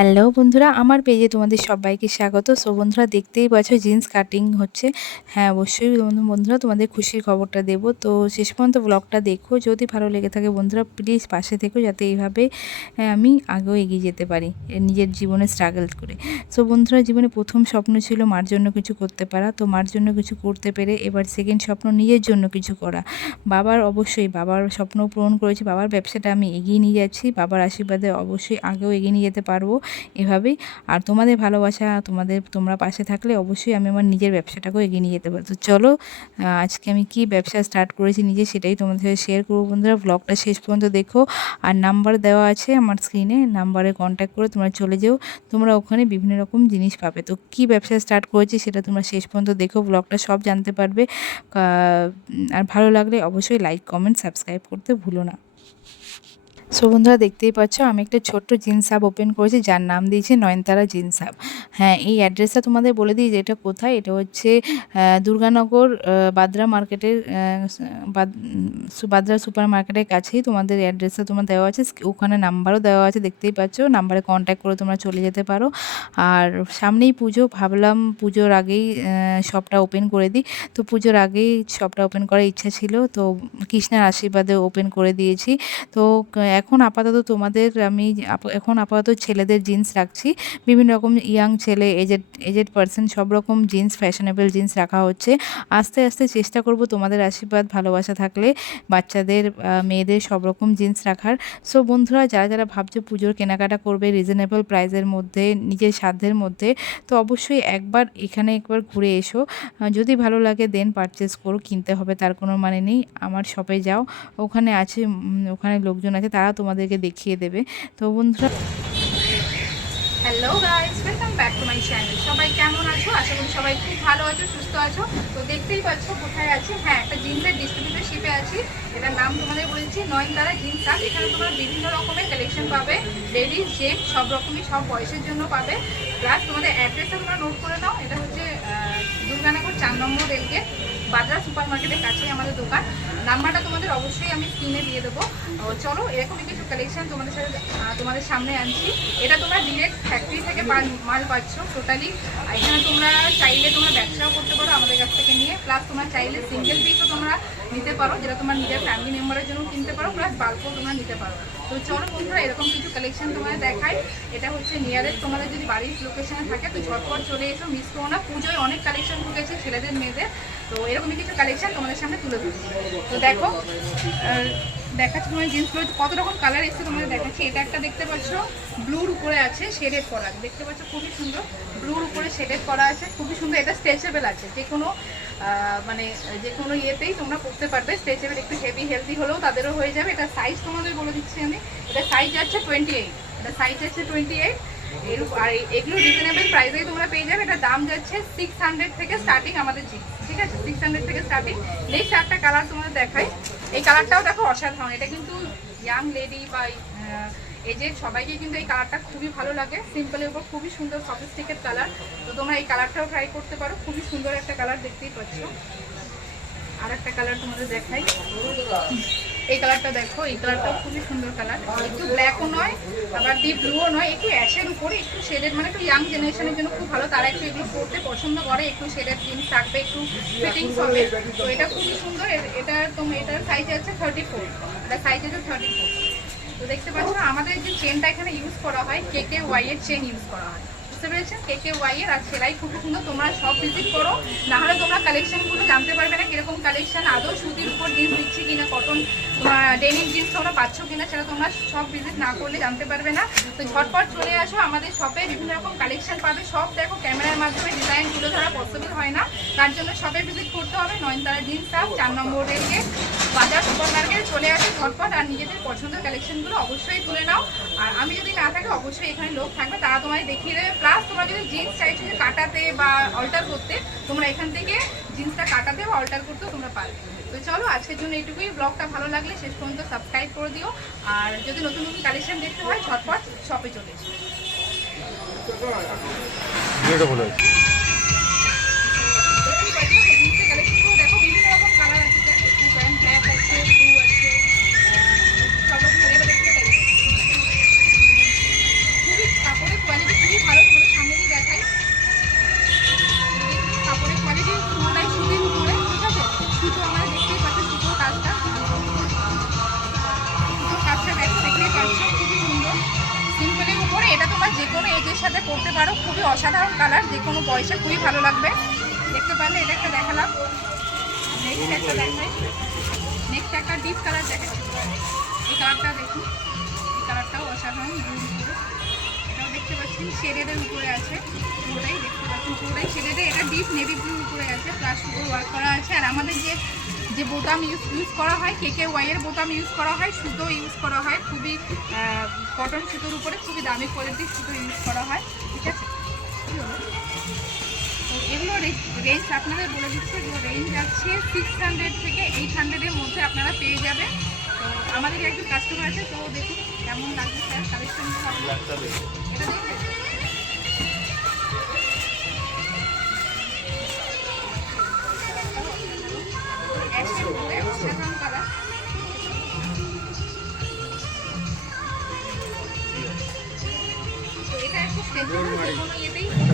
Hello বন্ধুরা আমার পেজে তোমাদের সবাইকে স্বাগত। সো বন্ধুরা দেখতেই পাচ্ছ জিন্স কাটিং হচ্ছে। হ্যাঁ অবশ্যই বন্ধুরা তোমাদের খুশির খবরটা দেবো। তো শেষ পর্যন্ত ব্লগটা দেখো। যদি ভালো লেগে থাকে বন্ধুরা প্লিজ পাশে থেকো যাতে এইভাবে আহ, আমি আগেও এগিয়ে যেতে পারি নিজের জীবনে স্ট্রাগল করে। সো বন্ধুরা জীবনে প্রথম স্বপ্ন ছিল মার জন্য কিছু করতে পারা। তো মার জন্য কিছু করতে পেরে এবার সেকেন্ড স্বপ্ন নিজের জন্য কিছু করা। বাবার অবশ্যই বাবার স্বপ্ন পূরণ করেছি বাবার ব্যবসাটা আমি এগিয়ে নিয়ে যাচ্ছি। বাবার আশীর্বাদে অবশ্যই আগেও এগিয়ে নিয়ে যেতে পারব। এভাবেই। আর তোমাদের ভালোবাসা, তোমাদের, তোমরা পাশে থাকলে অবশ্যই আমি আমার নিজের ব্যবসাটাকেও এগিয়ে নিয়ে যেতে পারব। তো চলো আজকে আমি কি ব্যবসা স্টার্ট করেছি নিজে সেটাই তোমাদের সাথে শেয়ার করব বন্ধুরা। ব্লগটা শেষ পর্যন্ত দেখো। আর নাম্বার দেওয়া আছে আমার স্ক্রিনে নাম্বারে কন্ট্যাক্ট করে তোমরা চলে যেও। তোমরা ওখানে বিভিন্ন রকম জিনিস পাবে। তো কি ব্যবসা স্টার্ট করেছি সেটা তোমরা শেষ পর্যন্ত দেখো। ব্লগটা সব জানতে পারবে। আর ভালো লাগলে অবশ্যই লাইক কমেন্ট সাবস্ক্রাইব করতে ভুলো না। সো বন্ধুরা দেখতেই পাচ্ছ, আমি একটা ছোট্ট জিন্স হাব ওপেন করেছি, যার নাম দিয়েছি নয়নতারা জিন্স হাব হ্যাঁ এই অ্যাড্রেসটা তোমাদের বলে দিই যে এটা কোথায়? এটা হচ্ছে দুর্গানগর বাদ্রা মার্কেটের বাদ্রা সুপার মার্কেটের কাছেই তোমাদের অ্যাড্রেসটা তোমার দেওয়া আছে। ওখানে নাম্বারও দেওয়া আছে, দেখতেই পাচ্ছ। নাম্বারে কন্ট্যাক্ট করে তোমরা চলে যেতে পারো। আর সামনেই পুজো, ভাবলাম পুজোর আগেই শপটা ওপেন করে দিই। তো পুজোর আগেই শপটা ওপেন করার ইচ্ছা ছিল, তো কৃষ্ণার আশীর্বাদে ওপেন করে দিয়েছি। তো এখন আপাতত তোমাদের আমি এখন আপাতত ছেলেদের জিন্স রাখছি। বিভিন্ন রকম ইয়াং ছেলে এজেড এজেড পার্সন সব রকম জিন্স ফ্যাশনেবল জিন্স রাখা হচ্ছে। আস্তে আস্তে চেষ্টা করব তোমাদের আশীর্বাদ, ভালোবাসা থাকলে বাচ্চাদের মেয়েদের সব রকম জিন্স রাখার। সো বন্ধুরা, যারা যারা ভাবছ পুজোর কেনাকাটা করবে রিজনেবল প্রাইসের মধ্যে, নিজের সাধ্যের মধ্যে, তো অবশ্যই একবার এখানে একবার ঘুরে এসো। যদি ভালো লাগে দেন পারচেস করো, কিনতে হবে, তার কোনো মানে নেই। আমার শপে যাও। ওখানে আছে ওখানে লোকজন আছে, তারা তোমাদেরকে দেখিয়ে দেবে। তো বন্ধুরা hello guys welcome back to my channel সবাই কেমন আছো? আশা করি সবাই খুব ভালো আছো, সুস্থ আছো। তো দেখতেই পাচ্ছ কোথায় আছি? হ্যাঁ একটা জিন্সের ডিস্ট্রিবিউটারশিপে আছি। এটার নাম তোমাদের বলেছি নয়নতারা জিন্স কার্ড এখানে তোমরা বিভিন্ন রকমের কালেকশন পাবে। লেডিস জেন্টস সব রকমই সব বয়সের জন্য পাবে। প্লাস তোমাদের অ্যাড্রেসটা তোমরা নোট করে নাও। এটা হচ্ছে দুর্গানগর চার নম্বর রেলগেট। বাজার সুপার মার্কেটের কাছেই আমাদের দোকান। নাম্বারটা তোমাদের অবশ্যই আমি স্ক্রিনে দিয়ে দেবো। চলো এরকমই কিছু কালেকশান তোমাদের সাথে তোমাদের সামনে আনছি। এটা তোমরা ডিরেক্ট ফ্যাক্টরি থেকে মাল পাচ্ছ টোটালি এখানে তোমরা চাইলে তোমরা ব্যবসাও করতে পারো আমাদের কাছ থেকে নিয়ে। প্লাস তোমরা চাইলে সিঙ্গেল পিসও তোমরা নিতে পারো, যেটা তোমার নিজের ফ্যামিলি মেম্বারের জন্য কিনতে পারো প্লাস বাল্কও তোমরা নিতে পারো। তো চলো বন্ধুরা, এরকম কিছু কালেকশন তোমাদের দেখাই। এটা হচ্ছে নিয়ারেস্ট তোমাদের যদি বাড়ির লোকেশনে থাকে, তো ঝটপট চলে এসো মিস করো না। পুজোয় অনেক কালেকশন ঢুকেছে ছেলেদের, মেয়েদের। তো এরকমই কিছু কালেকশন তোমাদের সামনে তুলে ধরছি তো দেখো দেখাচ্ছি তোমার জিন্সগুলো, কত রকম কালার এসছে তোমাদের দেখাচ্ছি। এটা একটা দেখতে পাচ্ছ ব্লুর উপরে আছে শেডেড করা দেখতে পাচ্ছ খুবই সুন্দর ব্লুর উপরে শেডেড করা আছে, খুবই সুন্দর। এটা স্ট্রেচেবেল আছে, যে কোনো মানে যে কোনো ইয়েতেই তোমরা করতে পারবে। স্ট্রেচেবেল একটু হেভি হেলদি হলেও তাদেরও হয়ে যাবে। এটা সাইজ তোমাদের বলে দিচ্ছি আমি। এটা সাইজ আছে টোয়েন্টি এইট এটা সাইজ আছে টোয়েন্টি এইট আর এগুলো রিজনেবল প্রাইসেই তোমরা পেয়ে যাবে। এটা দাম যাচ্ছে সিক্স হান্ড্রেড থেকে স্টার্টিং আমাদের জিন্স ঠিক আছে? সিক্স হান্ড্রেড থেকে স্টার্টিং নেক্সট একটা কালার তোমাদের দেখাই। এই কালারটাও দেখো অসাধারণ। এটা কিন্তু ইয়াং লেডি বা যে সবাইকে কিন্তু এই কালারটা খুবই ভালো লাগে। সিম্পলের উপর খুবই সুন্দর সফিস্টিকেট কালার তো তোমরা এই কালারটাও ট্রাই করতে পারো। খুবই সুন্দর একটা কালার দেখতেই পাচ্ছ। আর একটা কালার তোমাদের দেখাই। এই কালারটা দেখো, এই কালারটাও খুবই সুন্দর কালার। একটু ব্ল্যাকও নয়, আবার ডিপ ব্লুও নয়, একটু অ্যাশের উপরে, একটু শেডেড মানে একটু ইয়াং জেনারেশনের জন্য খুব ভালো। তারা একটু এগুলো পরতে পছন্দ করে, একটু শেডেড জিন্স থাকবে, একটু ফিটিংস হবে। তো এটা খুবই সুন্দর এটা এটার তোমার এটার সাইজ আছে থার্টি ফোর এটা সাইজ আছে থার্টি ফোর তো দেখতে পাচ্ছ, আমাদের যে চেনটা এখানে ইউজ করা হয় কে কে ওয়াই এর চেন ইউজ করা হয়। বুঝতে পেরেছেন? কে কে ওয়াই এর আর সেলাই খুব সুন্দর। তোমরা সব ভিজিট করো। নাহলে তোমরা কালেকশনগুলো জানতে পারবে না কীরকম কালেকশন আদৌ সুতির উপর জিন্স দিচ্ছি কিনা কটন ডেনিম জিন্স তোমরা পাচ্ছ কিনা সেটা তোমরা সব ভিজিট না করলে জানতে পারবে না। তো ঝটপট চলে আসো আমাদের শপে বিভিন্ন রকম কালেকশন পাবে। সব দেখো ক্যামেরার মাধ্যমে ডিজাইন তুলে ধরা পসিবল হয় না। তার জন্য শপে ভিজিট করতে হবে। নয়নতারা জিন্স চার নম্বর রেলকে বাজার সুপার মার্কেটে চলে আসে। ঝটপট আর নিজেদের পছন্দের কালেকশনগুলো অবশ্যই তুলে নাও। আর আমি যদি না থাকি, অবশ্যই এখানে লোক থাকবে, তারা তোমায় দেখিয়ে দেবে। প্লাস তোমরা যদি জিন্স চাইছো যে কাটাতে বা অল্টার করতে, তোমরা এখান থেকে জিন্সটা কাটাতে বা অল্টার করতেও তোমরা পারবে। তো চলো, আজকের জন্য এইটুকুই। ব্লগটা ভালো লাগলে শেষ পর্যন্ত সাবস্ক্রাইব করে দিও। আর যদি নতুন নতুন কালেকশন দেখতে হয়, ঝটপট শপে চলে এসো। বয়সে খুবই ভালো লাগবে। দেখতে পারলে এটা একটা দেখালাম। নেক্সট একটা দেখাই। নেক্সট একটা ডিপ কালার দেখাচ্ছি। এই কালারটা দেখুন। এই কালারটাও অসাধারণ উপরে। এটাও দেখতে পাচ্ছেন শেডের উপরে আছে। পুরোটাই দেখতে পাচ্ছেন পুরোটাই শেডেডে এটা ডিপ নেভি ব্লু উপরে আছে প্লাস সুতো ওয়ার্ক করা আছে। আর আমাদের যে যে বোতাম ইউজ ইউজ করা হয় কে কে ওয়াইয়ের বোতাম ইউজ করা হয়, সুতো ইউজ করা হয়। খুবই কটন সুতোর উপরে খুবই দামি কোয়ালিটির সুতো ইউজ করা হয়। ঠিক আছে? এগুলো রেঞ্জ আপনাদের বলে দিচ্ছে এগুলো রেঞ্জ আছে সিক্স হান্ড্রেড থেকে এইট হান্ড্রেডের মধ্যে আপনারা পেয়ে যাবেন। তো আমাদের একজন কাস্টমার আছে তো দেখুন কেমন লাগছে স্যার আপনার এটা দেখবেন একটু কোনো ইয়েতেই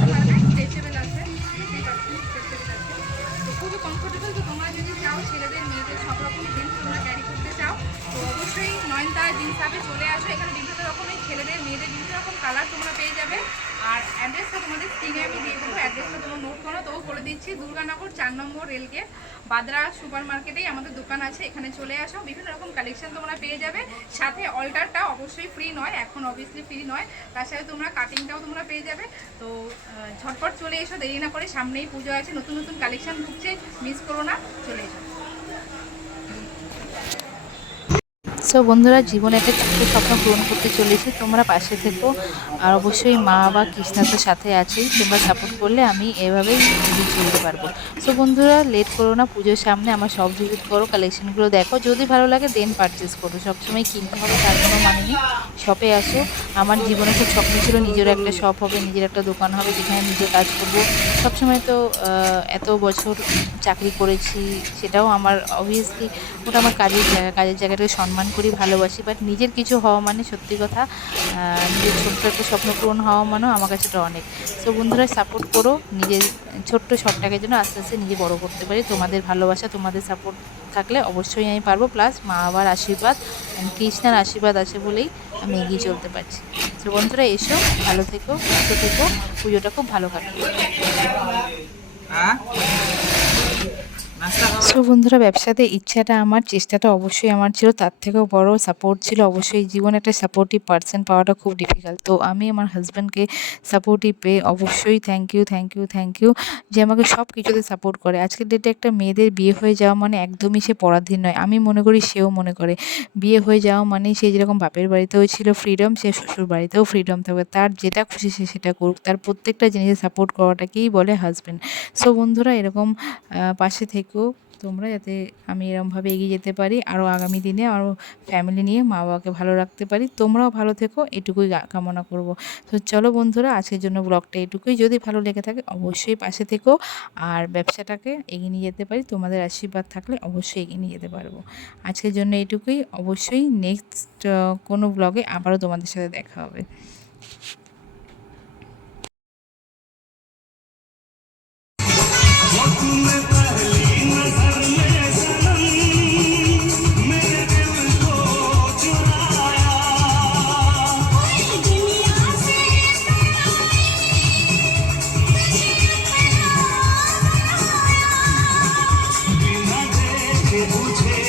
তো খুবই কমফোর্টেবল তো তোমরা যদি চাও, ছেলেদের, মেয়েদের সব রকম জিন্স তোমরা ক্যারি করতে চাও, তো অবশ্যই নয়নতারা জিন্স আপে চলে আসো। এখানে বিভিন্ন রকমের ছেলেদের, মেয়েদের বিভিন্ন রকম কালার তোমরা পেয়ে যাবে। আর অ্যাড্রেসটা তোমাদের স্ক্রিনে আমি দিয়ে দেবো অ্যাড্রেসটা তোমরা নোট করো, তো বলে দিচ্ছি, দুর্গানগর চার নম্বর রেলগেট বাদরা সুপার মার্কেটেই আমাদের দোকান আছে, এখানে চলে আসো। বিভিন্ন রকম কালেকশন তোমরা পেয়ে যাবে। সাথে অল্টারটা অবশ্যই ফ্রি নয়, এখন অবভিয়াসলি ফ্রি নয়। তার সাথে তোমরা কাটিংটাও তোমরা পেয়ে যাবে। তো ঝটপট চলে এসো, দেরি না করে সামনেই পুজো আছে, নতুন নতুন কালেকশন ঢুকছে মিস করো না, চলে এসো। সো বন্ধুরা, জীবনে একটা ছোট্ট স্বপ্ন পূরণ করতে চলেছি। তোমরা পাশে থেকো আর অবশ্যই মা বা কৃষ্ণা তো সাথে আছেই। তোমরা সাপোর্ট করলে আমি এভাবেই এগিয়ে চলতে পারব। সো বন্ধুরা লেট করো না, পুজোর সামনে আমার সব ভিজিট করো কালেকশনগুলো দেখো। যদি ভালো লাগে দেন পারচেস করো। সবসময় কিনতে হবে, তার কোনো মানে নেই। শপে আসো। আমার জীবনে খুব স্বপ্ন ছিল নিজের একটা শপ হবে, নিজের একটা দোকান হবে, যেখানে নিজে কাজ করব। সবসময় তো এত বছর চাকরি করেছি, সেটাও আমার অবভিয়াসলি ওটা আমার কাজের জায়গা, কাজের জায়গাটাকে সম্মান করি, ভালোবাসি বাট নিজের কিছু হওয়া মানে সত্যি কথা নিজের ছোট্ট একটা স্বপ্ন পূরণ হওয়া মানেও আমার কাছে ওটা অনেক। সো বন্ধুরা সাপোর্ট করো, নিজের ছোট্ট শখটাকে যেন আস্তে আস্তে নিজে বড় করতে পারি। তোমাদের ভালোবাসা, তোমাদের সাপোর্ট থাকলে অবশ্যই আমি পারব প্লাস মা বাবার আশীর্বাদ কৃষ্ণার আশীর্বাদ আছে বলেই আমি এগিয়ে চলতে পারছি। তো বন্ধুরা এসো ভালো থেকো সুস্থ থেকো পুজোটা খুব ভালো কাটবে হ্যাঁ? সো বন্ধুরা, ব্যবসাতে ইচ্ছাটা আমার, চেষ্টাটা অবশ্যই আমার ছিল। তার থেকেও বড় সাপোর্ট ছিল। অবশ্যই জীবনে একটা সাপোর্টিভ পার্সন পাওয়াটা খুব ডিফিকাল্ট তো আমি আমার হাজব্যান্ডকে সাপোর্টিভ পেয়ে অবশ্যই thank you thank you thank you যে আমাকে সব কিছুতে সাপোর্ট করে। আজকের ডেটে একটা মেয়েদের বিয়ে হয়ে যাওয়া মানে একদমই সে পরাধীন নয়। আমি মনে করি সেও মনে করে। বিয়ে হয়ে যাওয়া মানে সে যেরকম বাপের বাড়িতেও ছিল ফ্রিডম সে শ্বশুর বাড়িতেও ফ্রিডম থাকবে। তার যেটা খুশি সে সেটা করুক। তার প্রত্যেকটা জিনিসে সাপোর্ট করাটাকেই বলে হাজব্যান্ড সো বন্ধুরা, এরকম পাশে পাশে থেকেও তোমরা যাতে আমি এরমভাবে এগিয়ে যেতে পারি আরও আগামী দিনে আরও ফ্যামিলি নিয়ে মা বাবাকে ভালো রাখতে পারি, তোমরাও ভালো থেকো, এটুকুই কামনা করব। তো চলো বন্ধুরা, আজকের জন্য ব্লগটা এটুকুই। যদি ভালো লেগে থাকে, অবশ্যই পাশে থেকো, আর ব্যবসাটাকে এগিয়ে নিয়ে যেতে পারি, তোমাদের আশীর্বাদ থাকলে অবশ্যই এগিয়ে নিয়ে যেতে পারব। আজকের জন্য এটুকুই, অবশ্যই নেক্সট কোনো ব্লগে আবারও তোমাদের সাথে দেখা হবে। বুঝে